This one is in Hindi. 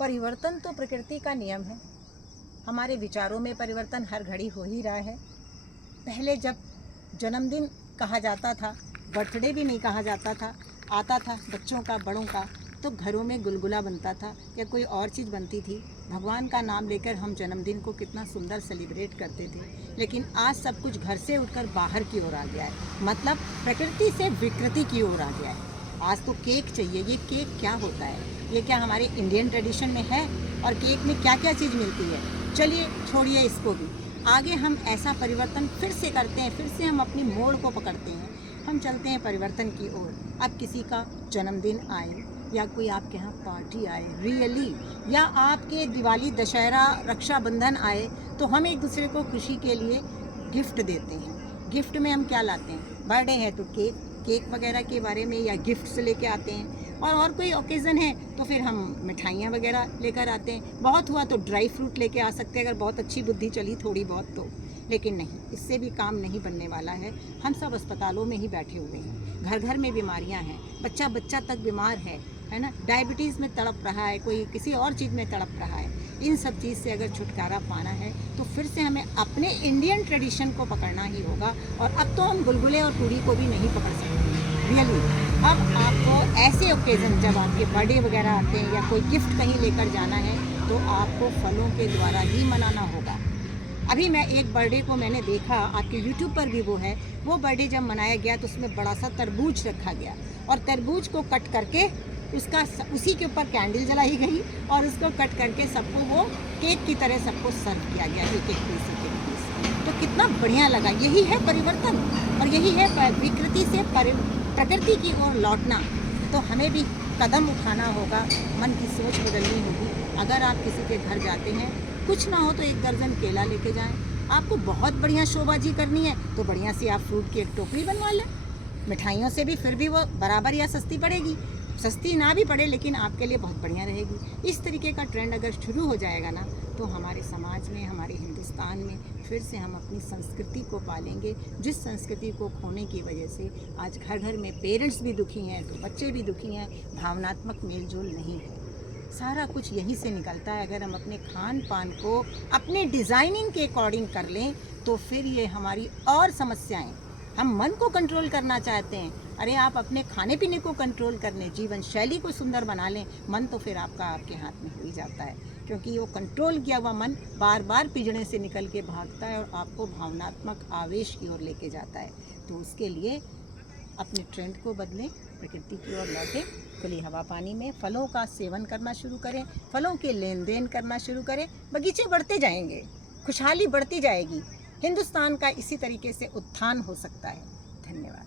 परिवर्तन तो प्रकृति का नियम है। हमारे विचारों में परिवर्तन हर घड़ी हो ही रहा है। पहले जब जन्मदिन कहा जाता था, बर्थडे भी नहीं कहा जाता था, आता था बच्चों का, बड़ों का, तो घरों में गुलगुला बनता था या कोई और चीज़ बनती थी। भगवान का नाम लेकर हम जन्मदिन को कितना सुंदर सेलिब्रेट करते थे। लेकिन आज सब कुछ घर से उठकर बाहर की ओर आ गया है, मतलब प्रकृति से विकृति की ओर आ गया है। आज तो केक चाहिए। ये केक क्या होता है? ये क्या हमारे इंडियन ट्रेडिशन में है? और केक में क्या क्या चीज़ मिलती है? चलिए छोड़िए इसको भी। आगे हम ऐसा परिवर्तन फिर से करते हैं, फिर से हम अपनी मोड़ को पकड़ते हैं, हम चलते हैं परिवर्तन की ओर। अब किसी का जन्मदिन आए या कोई आपके यहाँ पार्टी आए रियली, या आपके दिवाली, दशहरा, रक्षाबंधन आए, तो हम एक दूसरे को खुशी के लिए गिफ्ट देते हैं। गिफ्ट में हम क्या लाते हैं? बर्थडे है तो केक वगैरह के बारे में या गिफ्ट्स लेके आते हैं, और कोई ओकेज़न है तो फिर हम मिठाइयाँ वगैरह लेकर आते हैं। बहुत हुआ तो ड्राई फ्रूट लेके आ सकते हैं, अगर बहुत अच्छी बुद्धि चली थोड़ी बहुत तो। लेकिन नहीं, इससे भी काम नहीं बनने वाला है। हम सब अस्पतालों में ही बैठे हुए हैं, घर घर में बीमारियां हैं, बच्चा बच्चा तक बीमार है ना। डायबिटीज़ में तड़प रहा है, कोई किसी और चीज़ में तड़प रहा है। इन सब चीज़ से अगर छुटकारा पाना है तो फिर से हमें अपने इंडियन ट्रेडिशन को पकड़ना ही होगा। और अब तो हम गुलगुले और पूड़ी को भी नहीं पकड़ सकते रियली। अब आपको ऐसे ओकेज़न, जब आपके बर्थडे वगैरह आते हैं या कोई गिफ्ट कहीं लेकर जाना है, तो आपको फलों के द्वारा ही मनाना होगा। अभी मैं एक बर्थडे को मैंने देखा, आपके यूट्यूब पर भी वो है, वो बर्थडे जब मनाया गया तो उसमें बड़ा सा तरबूज रखा गया, और तरबूज को कट करके उसी के ऊपर कैंडल जलाई गई, और उसको कट करके सबको वो केक की तरह सबको सर्व किया गया, एक एक पीस। तो कितना बढ़िया लगा। यही है परिवर्तन, और यही है विकृति से प्रकृति की ओर लौटना। तो हमें भी कदम उठाना होगा, मन की सोच बदलनी होगी। अगर आप किसी के घर जाते हैं, कुछ ना हो तो 1 दर्जन केला लेके जाएं। आपको बहुत बढ़िया शोबाजी करनी है तो बढ़िया सी आप फ्रूट की एक टोकरी बनवा लें। मिठाइयों से भी फिर भी वो बराबर या सस्ती पड़ेगी, सस्ती ना भी पड़े लेकिन आपके लिए बहुत बढ़िया रहेगी। इस तरीके का ट्रेंड अगर शुरू हो जाएगा ना, तो हमारे समाज में, हमारे हिंदुस्तान में फिर से हम अपनी संस्कृति को पालेंगे, जिस संस्कृति को खोने की वजह से आज घर घर में पेरेंट्स भी दुखी हैं तो बच्चे भी दुखी हैं, भावनात्मक मेलजोल नहीं है। सारा कुछ यहीं से निकलता है। अगर हम अपने खान पान को अपने डिज़ाइनिंग के अकॉर्डिंग कर लें तो फिर ये हमारी और समस्याएं, हम मन को कंट्रोल करना चाहते हैं, अरे आप अपने खाने पीने को कंट्रोल कर लें, जीवन शैली को सुंदर बना लें, मन तो फिर आपके हाथ में हो ही जाता है। क्योंकि वो कंट्रोल किया हुआ मन बार बार पिंजड़े से निकल के भागता है और आपको भावनात्मक आवेश की ओर लेके जाता है। तो उसके लिए अपने ट्रेंड को बदलें, प्रकृति की ओर लौटें, खुली हवा पानी में फलों का सेवन करना शुरू करें, फलों के लेन देन करना शुरू करें, बगीचे बढ़ते जाएंगे, खुशहाली बढ़ती जाएगी। हिंदुस्तान का इसी तरीके से उत्थान हो सकता है। धन्यवाद।